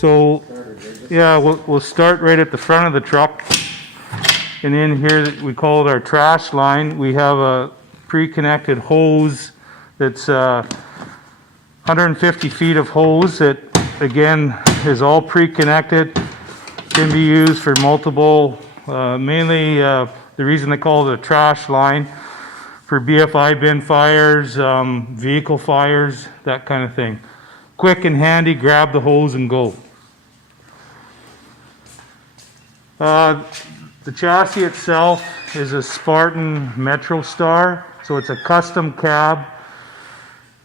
So, yeah, we'll start right at the front of the truck. And in here, we call it our trash line. We have a pre-connected hose that's 150 feet of hose that, again, is all pre-connected. Can be used for multiple, mainly the reason they call it a trash line, for BFI bin fires, vehicle fires, that kind of thing. Quick and handy, grab the hose and go. The chassis itself is a Spartan Metro Star, so it's a custom cab.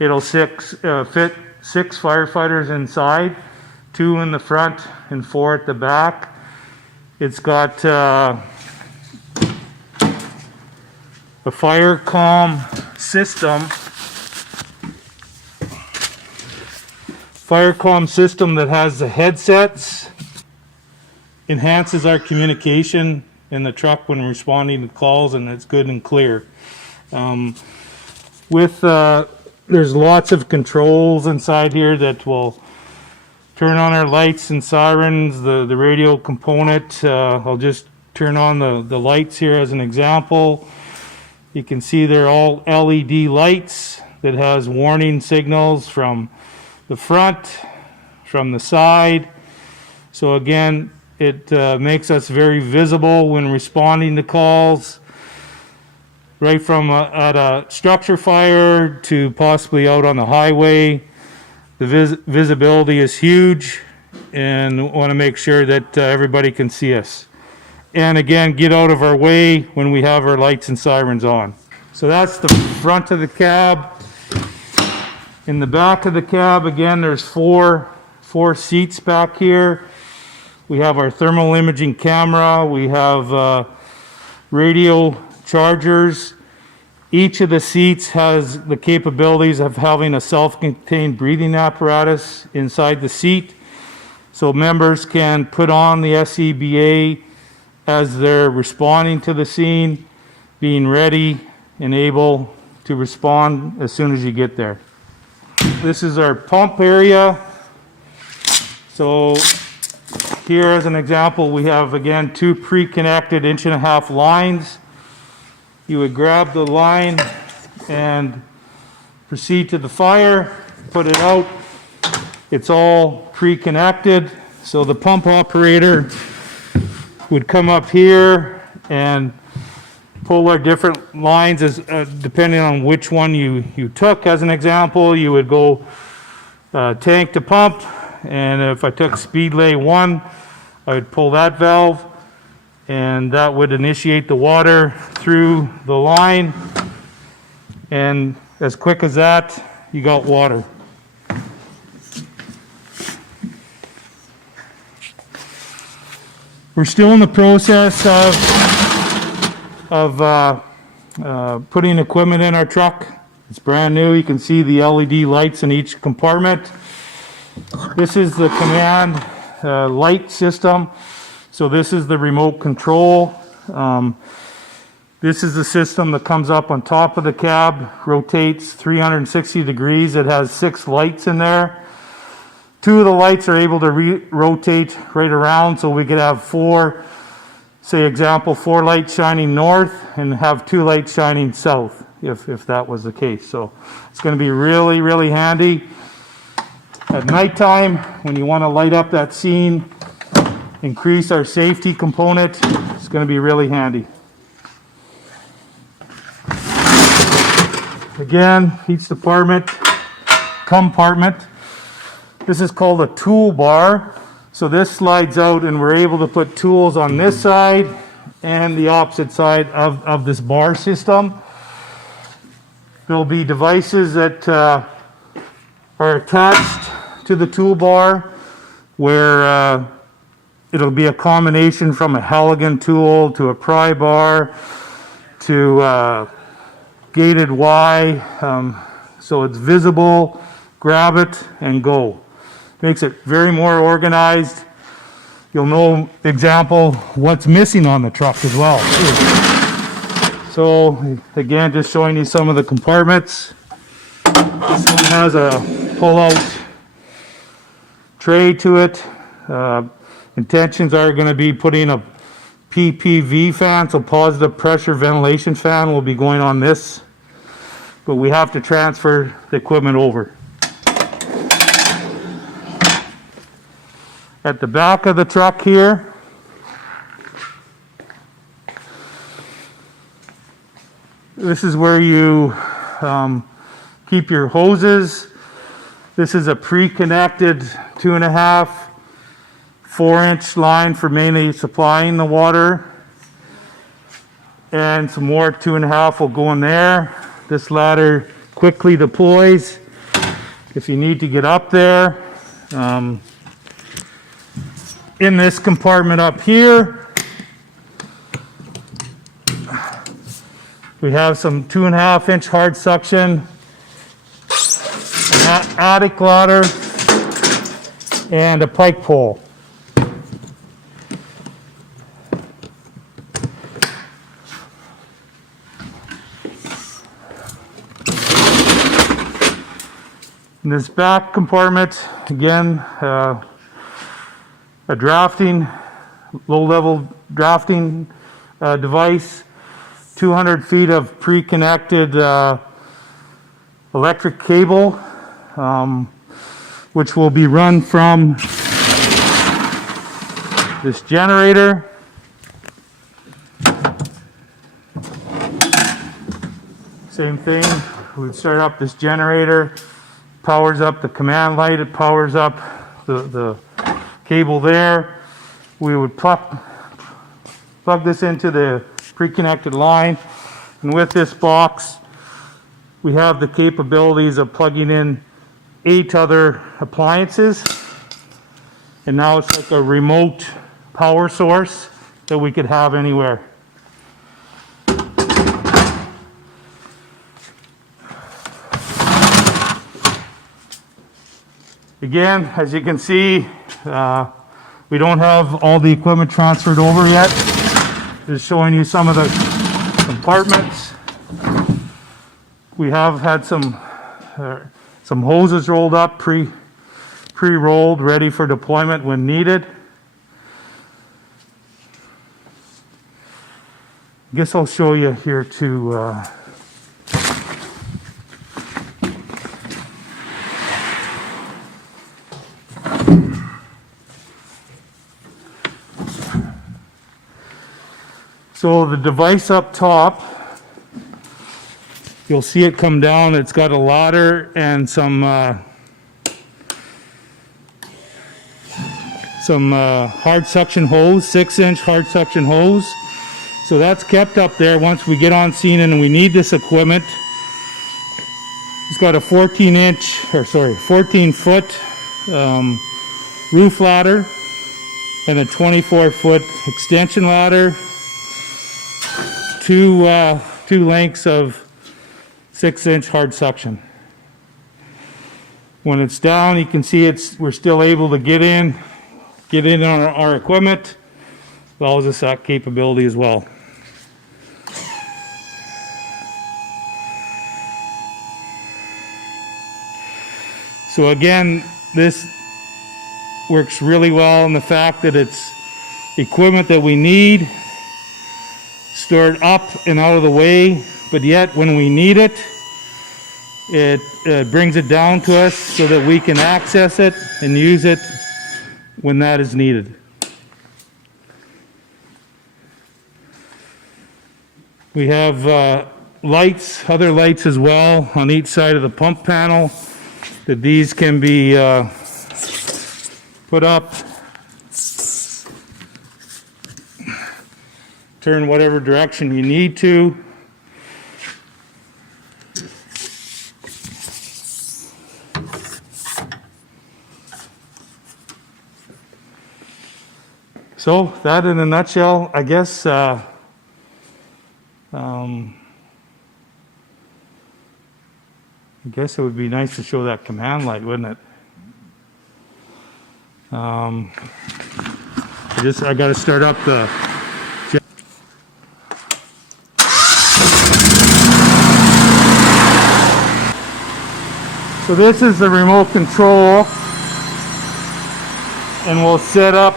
It'll fit 6 firefighters inside, 2 in the front and 4 at the back. It's got a Firecom system that has the headsets. Enhances our communication in the truck when responding to calls, and it's good and clear. There's lots of controls inside here that will turn on our lights and sirens, the radio component. I'll just turn on the lights here as an example. You can see they're all LED lights that has warning signals from the front, from the side. So again, it makes us very visible when responding to calls, right from at a structure fire to possibly out on the highway. The visibility is huge, and want to make sure that everybody can see us. And again, get out of our way when we have our lights and sirens on. So that's the front of the cab. In the back of the cab, again, there's four seats back here. We have our thermal imaging camera. We have radio chargers. Each of the seats has the capabilities of having a self-contained breathing apparatus inside the seat. So members can put on the SCBA as they're responding to the scene, being ready and able to respond as soon as you get there. This is our pump area. So here as an example, we have again 2 pre-connected 1.5-inch lines. You would grab the line and proceed to the fire, put it out. It's all pre-connected. So the pump operator would come up here and pull our different lines as depending on which one you took. As an example, you would go tank to pump, and if I took speedlay 1, I would pull that valve, and that would initiate the water through the line, and as quick as that, you got water. We're still in the process of putting equipment in our truck. It's brand new. You can see the LED lights in each compartment. This is the command light system. So this is the remote control. This is the system that comes up on top of the cab, rotates 360 degrees. It has 6 lights in there. 2 of the lights are able to rotate right around, so we could have 4, say example, 4 lights shining north and have 2 lights shining south, if that was the case. So it's going to be really, really handy at nighttime when you want to light up that scene, increase our safety component. It's going to be really handy. Again, each compartment. This is called a toolbar. So this slides out and we're able to put tools on this side and the opposite side of this bar system. There'll be devices that are attached to the toolbar where it'll be a combination from a Halligan tool to a pry bar to gated Y. So it's visible, grab it and go. Makes it very more organized. You'll know, example, what's missing on the truck as well. So again, just showing you some of the compartments. This one has a pull-out tray to it. Intentions are going to be putting a PPV fan, so positive pressure ventilation fan will be going on this, but we have to transfer the equipment over. At the back of the truck here, this is where you keep your hoses. This is a pre-connected 2.5, 4-inch line for mainly supplying the water. And some more 2.5 will go in there. This ladder quickly deploys if you need to get up there. In this compartment up here, we have some 2.5-inch hard suction, an attic ladder, and a pike pole. In this back compartment, again, a drafting, low-level drafting device, 200 feet of pre-connected electric cable, which will be run from this generator. Same thing, we start up this generator, powers up the command light, it powers up the cable there. We would plug this into the pre-connected line, and with this box we have the capabilities of plugging in 8 other appliances, and now it's like a remote power source that we could have anywhere. Again, as you can see, we don't have all the equipment transferred over yet. Just showing you some of the compartments. We have had some hoses rolled up, pre-rolled, ready for deployment when needed. I guess I'll show you here too. So the device up top, you'll see it come down. It's got a ladder and some hard suction hose, 6-inch hard suction hose. So that's kept up there once we get on scene and we need this equipment. It's got a 14-foot roof ladder and a 24-foot extension ladder. Two lengths of 6-inch hard suction. When it's down, you can see we're still able to get in on our equipment. Allows us that capability as well. So again, this works really well in the fact that it's equipment that we need, stored up and out of the way, but yet when we need it, it brings it down to us so that we can access it and use it when that is needed. We have lights, other lights as well on each side of the pump panel, that these can be put up, turn whatever direction you need to. So that in a nutshell, I guess it would be nice to show that command light, wouldn't it? I got to start up the. So this is the remote control and we'll set up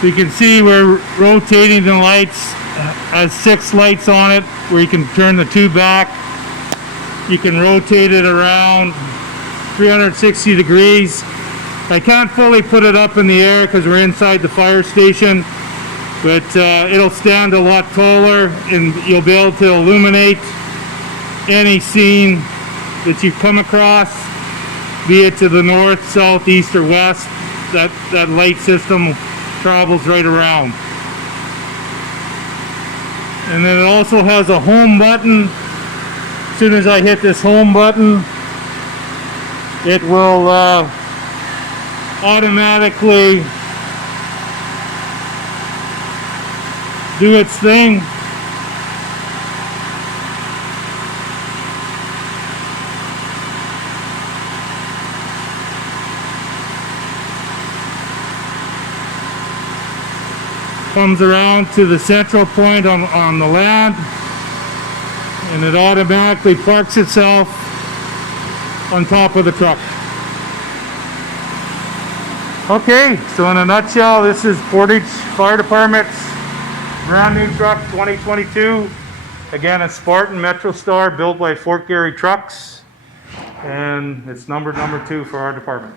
so you can see we're rotating the lights, has 6 lights on it where you can turn the 2 back. You can rotate it around 360 degrees. I can't fully put it up in the air because we're inside the fire station, but it'll stand a lot taller and you'll be able to illuminate any scene that you come across, be it to the north, south, east, or west. That light system travels right around. And then it also has a home button. As soon as I hit this home button, it will automatically do its thing. Comes around to the central point on the land, and it automatically parks itself on top of the truck. Okay, so in a nutshell, this is Portage Fire Department's brand new truck 2022. Again, a Spartan Metro Star built by Fort Garry Trucks, and it's number 2 for our department.